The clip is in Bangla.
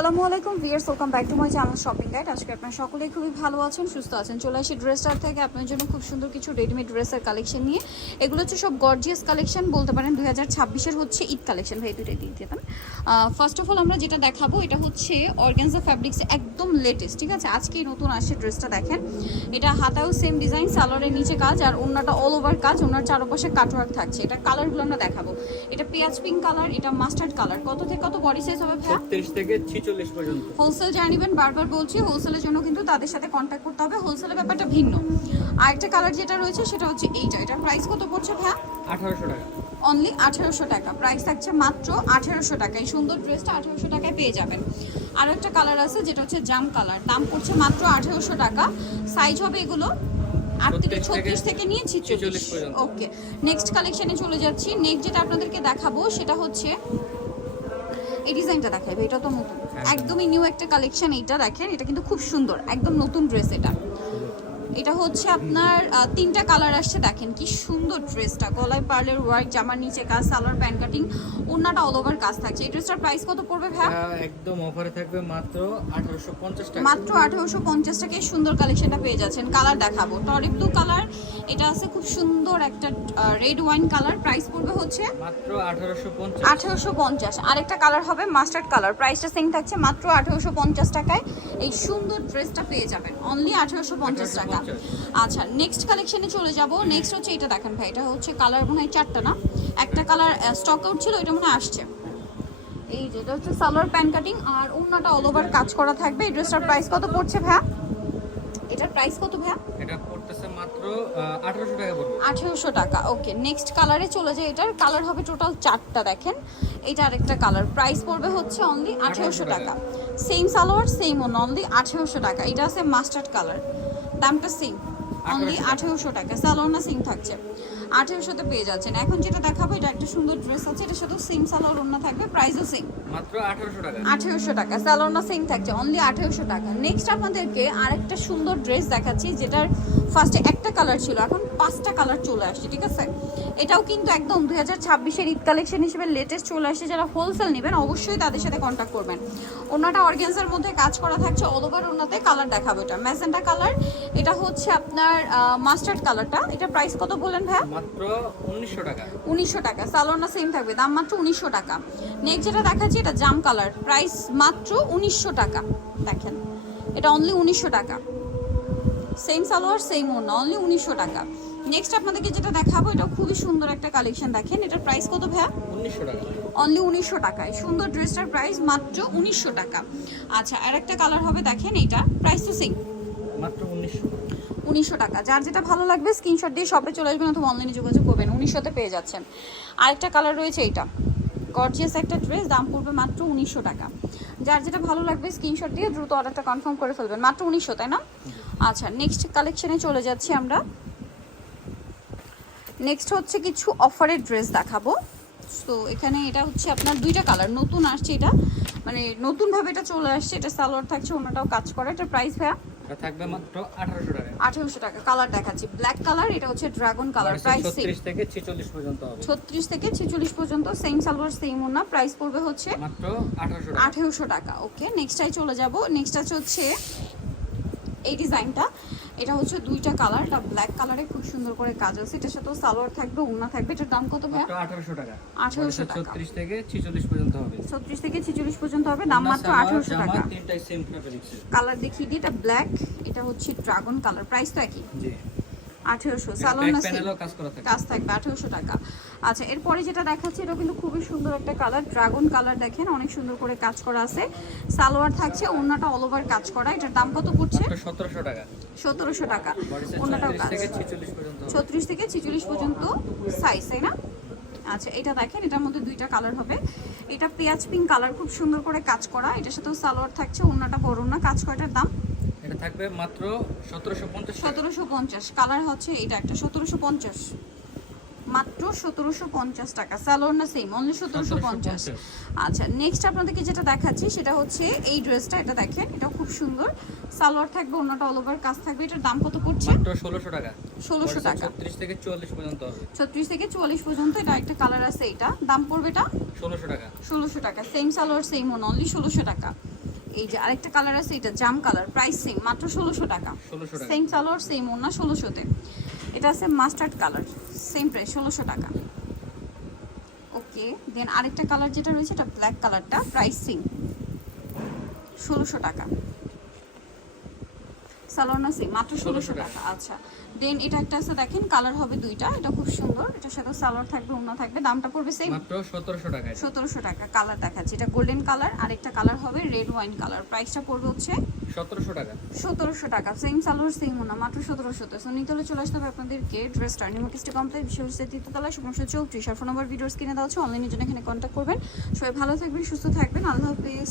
আসসালামু আলাইকুম viewers welcome back to my channel shopping guide. আজকে আপনারা সকলেই খুবই ভালো আছেন, সুস্থ আছেন। চলে আসি ড্রেস স্টার থেকে আপনার জন্য খুব সুন্দর কিছু রেডিমেড ড্রেসের কালেকশন নিয়ে। এগুলো হচ্ছে সব গর্জিয়াস কালেকশন বলতে পারেন দুই হাজার ছাব্বিশের হচ্ছে ঈদ কালেকশন ভাই দুটোই দিয়ে দেবেন ফার্স্ট অফ অল আমরা যেটা দেখাবো, এটা হচ্ছে অর্গ্যানজা ফ্যাব্রিক্স একদম লেটেস্ট ঠিক আছে? আজকেই নতুন আসছে ড্রেসটা দেখেন। এটা হাতাও সেম ডিজাইন সালোয়ারের নিচে কাজ, আর অন্যটা অল ওভার কাজ, ওনার চারপাশে কাটওয়ার্ক থাকছে। এটা কালারগুলো আমরা দেখাবো। এটা পেঁয়াজ পিঙ্ক কালার এটা মাস্টার্ড কালার কত থেকে কত বডি সাইজ হবে তেইশ থেকে পর্যন্ত। হোলসেল যা নেবেন বারবার বলছি হোলসেলের জন্য কিন্তু তাদের সাথে কন্ট্যাক্ট করতে হবে। হোলসেলের ব্যাপারটা ভিন্ন। আরেকটা কালার যেটা রয়েছে সেটা হচ্ছে এইটা। এটার প্রাইস কত পড়ছে ভাইয়া? আঠারোশো টাকা। অনলি আঠেরোশো টাকা। প্রাইস থাকছে মাত্র আঠেরোশো টাকা। এই সুন্দর ড্রেসটা আঠেরোশো টাকায় পেয়ে যাবেন। আরও একটা কালার আছে যেটা হচ্ছে জাম কালার দাম পড়ছে মাত্র আঠেরোশো টাকা। সাইজ হবে এগুলো 36 থেকে ছত্রিশ থেকে নিয়ে ছিচল্লিশ। ওকে নেক্সট কালেকশনে চলে যাচ্ছি। নেক্সট যেটা আপনাদেরকে দেখাবো সেটা হচ্ছে এই ডিজাইনটা দেখাবে এটা তো নতুন। একদমই নিউ একটা কালেকশন এইটা দেখেন এটা কিন্তু খুব সুন্দর একদম নতুন ড্রেস এটা। এটা হচ্ছে আপনার তিনটা কালার আসছে দেখেন কি সুন্দর ড্রেসটা গলায় পার্লের ওয়ার্ক জামার নিচে কাজ সালোয়ার প্যান্ট কাটিং ওন্নাটা অল ওভার কাজ থাকছে। এই ড্রেসটার প্রাইস কত পড়বে ভাই একদম অফারে থাকবে মাত্র আঠারোশো পঞ্চাশ টাকা। মাত্র আঠেরোশো পঞ্চাশ টাকায় সুন্দর কালেকশনটা পেয়ে যাচ্ছেন। কালার দেখাবো। টরি ব্লু কালার এটা আছে খুব সুন্দর একটা রেড ওয়াইন কালার প্রাইস পড়বে হচ্ছে মাত্র আঠারোশো পঞ্চাশ। আঠেরোশো পঞ্চাশ। আরেকটা কালার হবে মাস্টার্ড কালার প্রাইসটা সেম থাকছে মাত্র আঠেরোশো পঞ্চাশ টাকায়। এই সুন্দর ড্রেসটা পেয়ে যাবেন। অনলি আঠেরোশো পঞ্চাশ টাকা। 1850 আচ্ছা নেক্সট কালেকশনে চলে যাব। নেক্সট হচ্ছে এটা দেখেন ভাই এটা হচ্ছে কালার মনে হয় চারটা না? একটা কালার স্টক আউট ছিল এটা মনে হয় আসছে। এই যে এটা হচ্ছে সালোয়ার প্যান্ট কাটিং আর অন্যটা অল ওভার কাজ করা থাকবে। এই ড্রেসটার প্রাইস কত পড়ছে ভাইয়া? এটার প্রাইস কত ভাইয়া? এটা পড়তেছে মাত্র আঠারোশো টাকা পড়বে। আঠেরোশো টাকা ওকে নেক্সট কালারে চলে যায় এটার কালার হবে টোটাল চারটা দেখেন। এটা আরেকটা কালার প্রাইস পড়বে হচ্ছে অনলি আঠেরোশো 1800 টাকা। সেম সালোয়ার সেম অনলি আঠেরোশো টাকা। এটা আছে মাস্টার্ড কালার দামটা সেম অনলি 1800 আঠেরোশো টাকা। স্যালোনা সিং থাকছে। আঠেরোশোতে পেয়ে যাচ্ছেন। এখন যেটা দেখাবো এটা একটা সুন্দর ড্রেস আছে এটা শুধু সেম সালোয়ার অন্য থাকবে প্রাইসও সেম মাত্র আঠারোশো টাকা। আঠেরোশো টাকা স্যালোনা সেম থাকছে অনলি আঠেরোশো টাকা। নেক্সট আপনাদেরকে আরেকটা সুন্দর ড্রেস দেখাচ্ছি যেটার ফার্স্টে একটা কালার ছিল এখন পাঁচটা কালার চলে আসছে ঠিক আছে? এটাও কিন্তু একদম দুই হাজার ছাব্বিশের ঈদ কালেকশন হিসেবে লেটেস্ট চলে আসছে যারা হোলসেল নেবেন অবশ্যই তাদের সাথে কন্ট্যাক্ট করবেন। ওনাটা অর্গেন্সার মধ্যে কাজ করা থাকছে অল ওভার ওনাতে কালার দেখাবো এটা। ম্যাজেন্টা কালার এটা হচ্ছে আপনার মাস্টার্ড কালারটা এটা প্রাইস কত বললেন ভাইয়া? মাত্র উনিশশো টাকা। উনিশশো টাকা সালোয়ারটা সেম থাকবে দাম মাত্র উনিশশো টাকা। নেক্সট যেটা দেখাচ্ছি এটা জাম কালার প্রাইস মাত্র উনিশশো টাকা। দেখেন এটা অনলি উনিশশো টাকা। সেম সালোয়ার সেম ওনা অনলি উনিশশো টাকা। নেক্সট আপনাদেরকে যেটা দেখাবো এটা খুবই সুন্দর একটা কালেকশন দেখেন। এটার প্রাইস কত ভাইয়া? উনিশশো টাকা। অনলি উনিশশো টাকায়। সুন্দর ড্রেসটার প্রাইস মাত্র উনিশশো টাকা। আচ্ছা আর একটা কালার হবে দেখেন এইটা। প্রাইস তো সেম মাত্র উনিশশো উনিশশো টাকা। যার যেটা ভালো লাগবে স্ক্রিনশট দিয়ে শপে চলে আসবেন অথবা অনলাইনে যোগাযোগ করবেন। উনিশশোতে পেয়ে যাচ্ছেন। আরেকটা কালার রয়েছে এইটা। গর্জিয়াস একটা ড্রেস দাম পড়বে মাত্র উনিশশো টাকা। যার যেটা ভালো লাগবে স্ক্রিনশট দিয়ে দ্রুত অর্ডারটা কনফার্ম করে ফেলবেন। মাত্র উনিশশো, তাই না? আচ্ছা নেক্সট কালেকশনে চলে যাচ্ছি আমরা। নেক্সট হচ্ছে কিছু অফারের ড্রেস দেখাবো। তো এখানে এটা হচ্ছে আপনার দুইটা কালার নতুন আসছে এটা। মানে নতুনভাবে এটা চলে আসছে। এটা সালোয়ার থাকছে অন্যটাও কাজ করে। এটা প্রাইস ভাইয়া? থাকবে মাত্র টাকা। আঠেরোশো টাকা। কালার দেখাচ্ছি। ব্ল্যাক কালার এটা হচ্ছে ড্রাগন কালার প্রাইস সেম ছত্রিশ থেকে ছিচল্লিশ পর্যন্ত হবে। ছত্রিশ থেকে ছেচল্লিশ পর্যন্ত সেম সালোয়ার সেম প্রাইস পড়বে হচ্ছে মাত্র আঠারোশো টাকা। ওকে নেক্সটাই চলে যাব। নেক্সট আছে হচ্ছে এই ডিজাইনটা এটা হচ্ছে দুইটা কালার এটা ব্ল্যাক কালারে খুব সুন্দর করে কাজ আছে। এটার সাথেও সালোয়ার থাকবে ওনা থাকবে। এটার দাম কত মাত্র আঠারোশো টাকা। 1800 টাকা। ছত্রিশ থেকে ছিচল্লিশ পর্যন্ত হবে। ছত্রিশ থেকে ছেচল্লিশ পর্যন্ত হবে দাম মাত্র সালোয়ার, আঠেরোশো জামা টাকা। তিনটাই সেম ফেব্রিক্সের কালার দেখিয়ে দিই এটা ব্ল্যাক এটা হচ্ছে ড্রাগন কালার প্রাইস তো একই? জি। আঠেরোশো ব্যাক সালোয়ার না প্যানেলও কাজ থাকবে আঠেরোশো টাকা। আচ্ছা এরপরে যেটা দেখাচ্ছে এটা কিন্তু খুবই সুন্দর একটা কালার ড্রাগন কালার দেখেন অনেক সুন্দর করে কাজ করা আছে। সালোয়ার থাকছে ওড়নাটা অল ওভার কাজ করা। এটার দাম কত পড়ছে? সতেরোশো টাকা। সতেরোশো টাকা। ছত্রিশ কাজ। ছত্রিশ থেকে ছিচল্লিশ পর্যন্ত। সাইজ তাই না? আচ্ছা এটা দেখেন এটার মধ্যে দুইটা কালার হবে। এটা পেঁয়াজ পিঙ্ক কালার খুব সুন্দর করে কাজ করা। এটার সাথেও সালোয়ার থাকছে ওড়নাটা বড় না কাজ করাটার দাম এটা থাকবে মাত্র সতেরোশো পঞ্চাশ টাকা। সতেরোশো পঞ্চাশ কালার হচ্ছে এটা একটা সতেরোশো পঞ্চাশ। মাত্র সতেরোশো পঞ্চাশ টাকা স্যালোর না সেম অনলি সতেরোশো পঞ্চাশ। 1750 আচ্ছা নেক্সট আপনাদেরকে যেটা দেখাচ্ছি সেটা হচ্ছে এই ড্রেসটা এটা দেখেন এটা খুব সুন্দর। সালোয়ার থাকবে অন্যটা অল ওভার কাজ থাকবে এটার দাম কত পড়ছে? মাত্র ষোলোশো টাকা। ষোলোশো টাকা। ছত্রিশ থেকে চুয়াল্লিশ পর্যন্ত হবে। ছত্রিশ থেকে চুয়াল্লিশ পর্যন্ত এটা একটা কালার আছে এটা দাম পড়বে এটা? ষোলোশো টাকা। ষোলোশো টাকা সেম সালোয়ার সেম অনলি ষোলোশো টাকা। এই যে আরেকটা কালার আছে এটা জাম কালার প্রাইস সেম মাত্র ষোলোশো টাকা। সেম কালার সেম ওনা ষোলোশোতে। এটা আছে মাস্টার্ড কালার সেম প্রাইস ষোলোশো টাকা। ওকে দেন আরেকটা কালার যেটা রয়েছে এটা ব্ল্যাক কালারটা প্রাইস সেম ষোলোশো টাকা। সালোয়ার না সেম মাত্র ষোলোশো টাকা। আচ্ছা। দেন এটা একটা আছে দেখেন কালার হবে দুইটা এটা খুব সুন্দর। এটার সাথে সালোয়ার থাকবে থাকবে দামটা পড়বে সেম মাত্র সতেরোশো টাকা। সতেরোশো টাকা কালার দেখাচ্ছি। এটা গোল্ডেন কালার আর একটা কালার হবে রেড ওয়াইন কালার প্রাইসটা পড়বে হচ্ছে সতেরোশো টাকা। সতেরোশো টাকা সেম সালোয়ার সেম না মাত্র সতেরোশোতে। সো নিতলে চলে আসতে হবে আপনাদেরকে ড্রেসটা নিমকিস্টি তৃতীয়তলা চৌত্রিশ। আর ফোন নাম্বার ভিডিওস কিনে দেওয়া হচ্ছে অনলাইনের জন্য এখানে কন্ট্যাক্ট করবেন। সবাই ভালো থাকবেন সুস্থ থাকবেন। আল্লাহ হাফিজ।